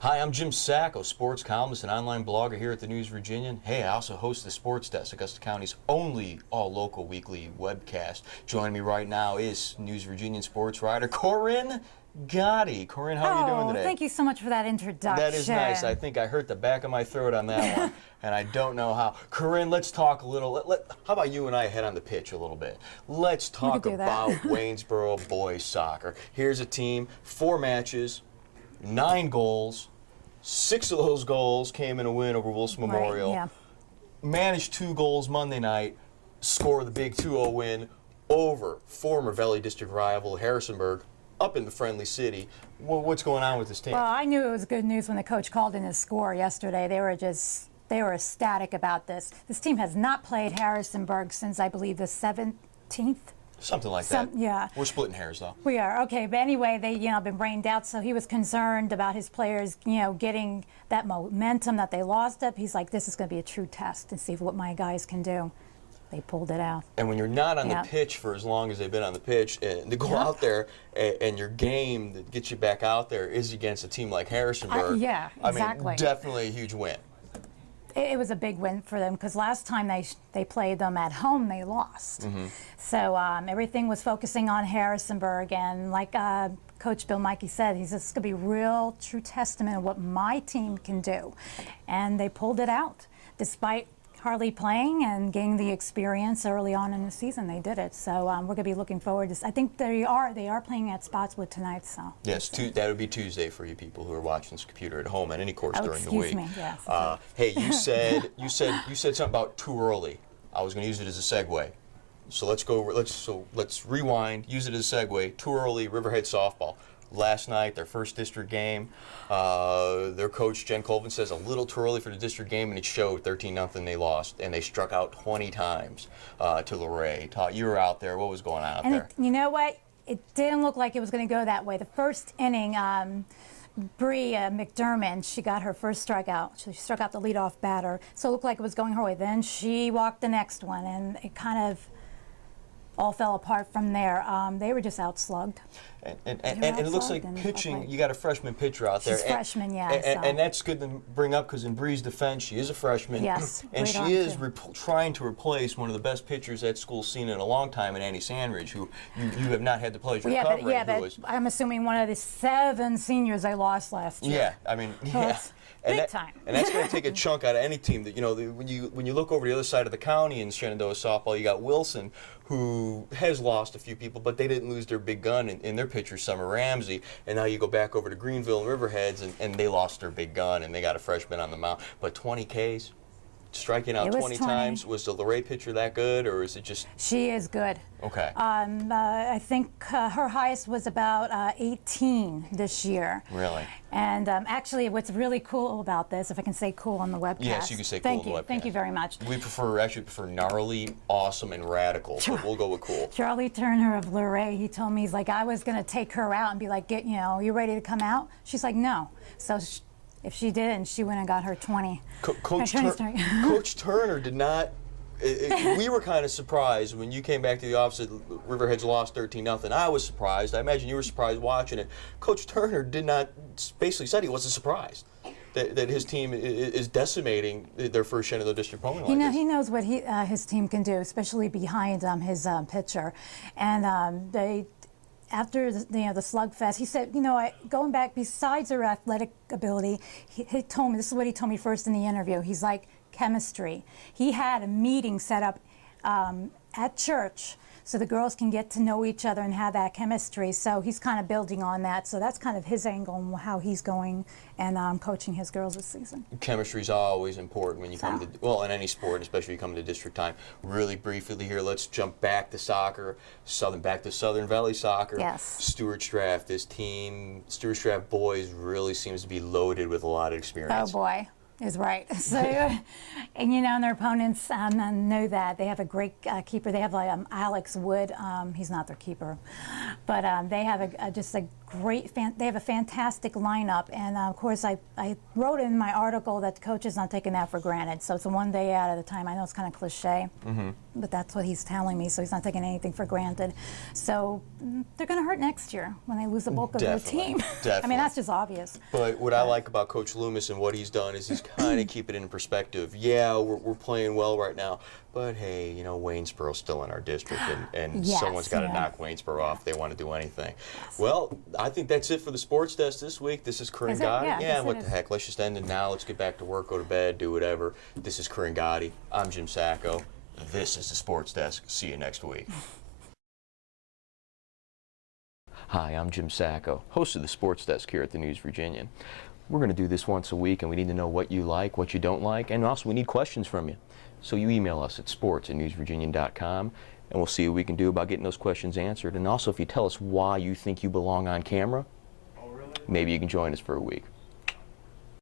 Hi, I'm Jim Sacco, sports columnist and online blogger here at the News Virginian. Hey, I also host the Sports Desk, Augusta County's only all-local weekly webcast. Joining me right now is News Virginian sports writer Corine Gatti. Corine, how are you doing today? Thank you so much for that introduction. That is nice. I think I hurt the back of my throat on that one, and I don't know how. Corine, let's talk a little. How about you and I head on the pitch a little bit? Let's talk about Waynesboro boys soccer. Here's a team, 4 matches, 9 goals. 6 of those goals came in a win over Wilson Memorial. Yeah. Managed 2 goals Monday night, score the big 2-0 win over former Valley District rival Harrisonburg up in the Friendly City. What's going on with this team? Well, I knew it was good news when the coach called in his score yesterday. They were ecstatic about this. This team has not played Harrisonburg since, I believe, the 17th. Something like that. Yeah. We're splitting hairs, though. We are. Okay, but anyway, they, been rained out, so he was concerned about his players, getting that momentum that they lost up. He's like, this is going to be a true test and see what my guys can do. They pulled it out. And when you're not on the pitch for as long as they've been on the pitch, and to go out there and your game that gets you back out there is against a team like Harrisonburg. Yeah, exactly. I mean, definitely a huge win. It was a big win for them because last time they played them at home, they lost. So everything was focusing on Harrisonburg, and like Coach Bill Mikey said, he's just going to be real true testament of what my team can do. And they pulled it out. Despite hardly playing and getting the experience early on in the season, they did it. So we're going to be looking forward to. I think they are playing at Spotswood tonight. So yes, that would be Tuesday for you people who are watching this computer at home at any course during the week. Excuse me. Yes. Hey, you said something about too early. I was going to use it as a segue. So let's rewind. Use it as a segue. Too early. Riverhead softball. Last night, their first district game, their coach, Jen Colvin, says a little too early for the district game, and it showed 13-0 they lost, and they struck out 20 times to Luray. You were out there. What was going on out there? You know what? It didn't look like it was going to go that way. The first inning, Bree McDermott, she got her first strikeout. She struck out the leadoff batter, so it looked like it was going her way. Then she walked the next one, and it kind of all fell apart from there. They were just outslugged. And it looks like pitching, you got a freshman pitcher out there. She's freshman, yeah. And that's good to bring up because in Bree's defense, she is a freshman. Yes. And she is trying to replace one of the best pitchers that school's seen in a long time, in Annie Sandridge, who you have not had the pleasure of covering. But I'm assuming one of the 7 seniors they lost last year. Yeah, I mean, yeah. Big time. And that's going to take a chunk out of any team. That when you look over the other side of the county in Shenandoah softball, you got Wilson, who has lost a few people, but they didn't lose their big gun in their pitcher, Summer Ramsey. And now you go back over to Greenville and Riverheads, and they lost their big gun, and they got a freshman on the mound. But 20 Ks, striking out 20 times. Was the Luray pitcher that good, or is it just? She is good. Okay. I think her highest was about 18 this year. Really? And actually, what's really cool about this, if I can say cool on the webcast. Yes, you can say cool on the webcast. Thank you very much. We actually prefer gnarly, awesome, and radical, so we'll go with cool. Charlie Turner of Luray, he told me, he's like, I was going to take her out and be like, you ready to come out? She's like, no. So if she did, and she went and got her 20. Coach Turner did not. We were kind of surprised when you came back to the office that Riverheads lost 13-0. I was surprised. I imagine you were surprised watching it. Coach Turner basically said he wasn't surprised that his team is decimating their first Shenandoah District opponent. He knows what his team can do, especially behind his pitcher. And after the slugfest, he said, going back, besides her athletic ability, he told me, this is what he told me first in the interview. He's like, chemistry. He had a meeting set up at church so the girls can get to know each other and have that chemistry. So he's kind of building on that. So that's kind of his angle and how he's going and coaching his girls this season. Chemistry is always important when you come to, in any sport, especially when you come to district time. Really briefly here, let's jump back to soccer, back to Southern Valley soccer. Yes. Stuarts Draft, this team, Stuarts Draft boys really seems to be loaded with a lot of experience. Oh boy. Is right. So, and their opponents know that. They have a great keeper. They have Alex Wood. He's not their keeper, but they have just a they have a fantastic lineup, and of course I wrote in my article that the coach is not taking that for granted. So it's a one day at a time. I know it's kind of cliche, but that's what he's telling me. So he's not taking anything for granted. So they're going to hurt next year when they lose the bulk of their team. I mean, that's just obvious. But what I like about Coach Loomis and what he's done is he's kind of keep it in perspective. Yeah, we're playing well right now, but hey, you know, Waynesboro's still in our district, and Yes, someone's got to knock Waynesboro off if they want to do anything. Well, I think that's it for the sports desk this week. This is Corine Gatti. Yeah, what the heck? Let's just end it now. Let's get back to work, go to bed, do whatever. This is Corine Gatti. I'm Jim Sacco. This is the sports desk. See you next week. Hi, I'm Jim Sacco, host of the Sports Desk here at the News Virginian. We're going to do this once a week, and we need to know what you like, what you don't like, and also we need questions from you. So you email us at sports@newsvirginian.com, and we'll see what we can do about getting those questions answered. And also, if you tell us why you think you belong on camera, maybe you can join us for a week.